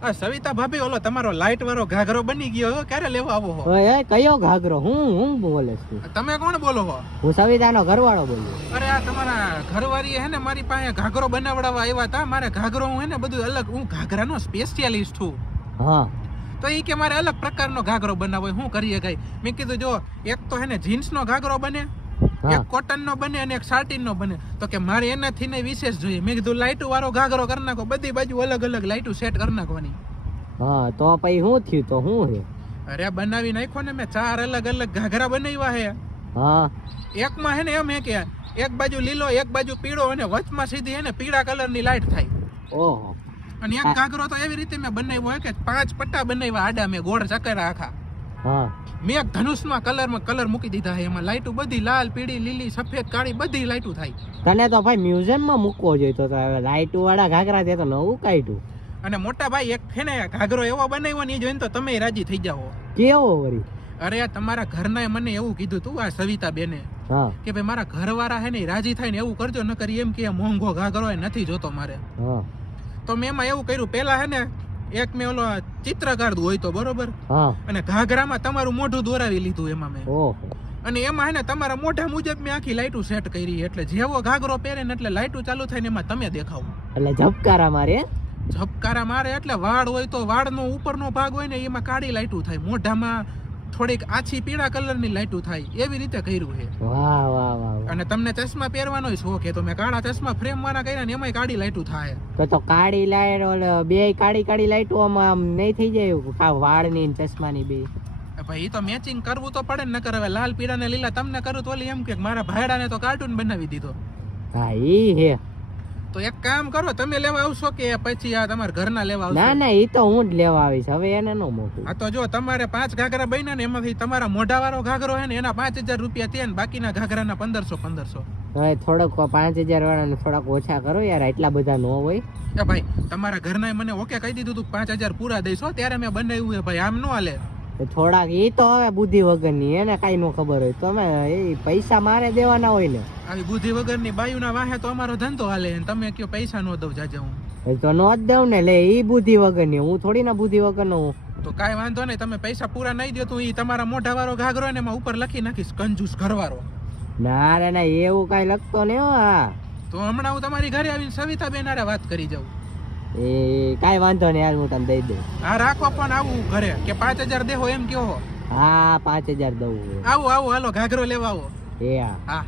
સવિતા ભાભી ઓલો તમારો લાઈટ વાળો ઘાઘરો બની ગયો હો, ક્યારે લેવા આવો હો? ઓય કયો ઘાઘરો? હું બોલે છું? તમે કોણ બોલો હો? હું સવિતાનો ઘરવાળો બોલું. અરે આ તમારા ઘરવાળી હે ને મારી પાસે ઘાઘરો બનાવડાવવા આવ્યા હતા. મારે ઘાઘરો હે ને બધું અલગ, હું ઘાઘરાનો સ્પેશિયાલિસ્ટ છું. હા તો એ કે મારે અલગ પ્રકારનો ઘાઘરો બનાવવો હોય. શું કરીએ કઈ? મેં કીધું જો એક તો હે ને જીન્સનો ઘાઘરો બને, એક કોટન નો બને અને એક સાટીન નો બને. તો કે મારે એનાથી ને વિશેષ જોઈએ. મેં કીધું લાઈટ વાળો ઘાઘરો કરી નાખો, બધી બાજુ અલગ અલગ લાઈટો સેટ કરી નાખવાની. હા તો પછી શું થયું? તો શું છે? અરે બનાવી નાખો ને, મેં 4 અલગ અલગ ઘાઘરા બનાવ્યા હે. હા એકમાં હે ને એમ હે કે એક બાજુ લીલો, એક બાજુ પીળો અને વચમાં સીધી હે ને પીળા કલરની લાઈટ થાય. ઓહો. અને એક ઘાઘરો તો એવી રીતે મેં બનાવ્યો હે કે 5 પટ્ટા બનાવ્યા આડા, મેં ગોળ ચક્કરા આખા. હા મેં એક ધનુષમાં કલર મૂકી દીધા છે. એમાં લાઈટો બધી લાલ, પીળી, લીલી, સફેદ, કાળી બધી લાઈટો થાય. તને તો ભાઈ મ્યુઝિયમ માં મૂકવો જોઈએ. તો લાઈટ વાળા ઘાઘરા તે તો નવું કાઢ્યું. અને મોટા ભાઈ એક છે ને ઘાઘરો એવો બનાવ્યો ને, એ જોઈને તો તમે રાજી થઈ જાઓ. કેવો વળી? અરે તમારા ઘરના મને એવું કીધું તું, આ સવિતા બેને, હા કે ભાઈ મારા ઘરવાળા હે ને રાજી થાય ને એવું કરજો, ન કરી એમ કે મોંઘો ઘાઘરો નથી જોતો મારે. હા તો મેં એમાં એવું કર્યું, પેલા હે ને એક મેં ઓલો ચિત્રકાર હોય તો બરોબર, હા અને ઘાઘરામાં તમારું મોઢું દોરાવી લીધું એમાં મેં. ઓહો. અને એમાં હે ને તમારા મોઢા મુજબ મેં આખી લાઈટો સેટ કરી. એટલે જેવો ઘાઘરો પહેરે ને એટલે લાઈટો ચાલુ થાય ને એમાં તમે દેખાવ. એટલે ઝબકારા મારે. ઝબકારા મારે એટલે વાળ હોય તો વાળનો ઉપરનો ભાગ હોય ને એમાં કાળી લાઈટો થાય, મોઢામાં થોડીક આછી પીળા કલરની લાઈટો થાય. એવી રીતે કર્યું છે. વાહ વાહ વાહ. અને તમને ચશ્મા પહેરવાનો શોખ છે તો મેં કાળા ચશ્મા ફ્રેમ વાળા કર્યા ને એમાંય કાળી લાઈટો થાય. તો કાળી લાઈટ ઓલે બે કાળી લાઈટો આમ નહીં થઈ જાય? વાળની ને ચશ્માની બે? ભાઈ એ તો મેચિંગ કરવું તો પડે ને, નકર હવે લાલ, પીળા ને લીલા તમને કરું તો ઓલી એમ કે મારા ભાઈડાને તો કાર્ટૂન બનાવી દીધો. હા ઈ હે. તો એક કામ કરો, તમે લેવા આવશો કે પછી આ તમારા ઘરના લેવા આવશો? ના ના, ઈ તો હું જ લેવા આવીશ. હવે એને નો મોકલું. આ તો જો તમારે 5 ઘાઘરા બન્યા ને એમાંથી તમારા મોઢા વાળો ઘાઘરો હે ને એના 5000 રૂપિયા થયા ને બાકીના ઘાઘરાના 1500. હવે થોડોક 5000 વાળાને થોડાક ઓછા કરો યાર, એટલા બધા નો હોય. એ ભાઈ તમારા ઘરના મને ઓકે કહી દીધું તું 5000 પૂરા દઈશો, ત્યારે મેં બનાવ્યું હે ભાઈ, આમ નો હાલે. થોડાક ઈ તો હવે બુદ્ધિ વગરની, એને કઈ નો ખબર હોય. તમે એ પૈસા મારે દેવાના હોય ને. આવી બુદ્ધિ વગરની બાયુના વાહે તો અમારો ધંધો હાલે. તમે કયો પૈસા નો દઉં જાજે હું? તો નો જ દઉં ને. લે ઈ બુદ્ધિ વગરની, હું થોડી ના બુદ્ધિ વગરનો હું. તો કાંઈ વાંધો નહીં, તમે પૈસા પૂરા નહીં દો તો ઈ તમારા મોઢા વાળો ઘાઘરો ને એમાં ઉપર લખી નાખીશ કંજૂસ ઘરવાળો. ના રે ના, એવું કઈ લખતો નહીં હો. હા તો હમણાં હું તમારી ઘરે આવીને સવિતા બેન હારે વાત કરી જાઉં. એ કઈ વાંધો નહીં, હાલ હું તને દઈ દઉં. હા રાખવા પણ આવું ઘરે કે 5000 દેહો એમ કયો? હા 5000 દઉં. આવું હાલો ઘાઘરો લેવા આવો. એ હા.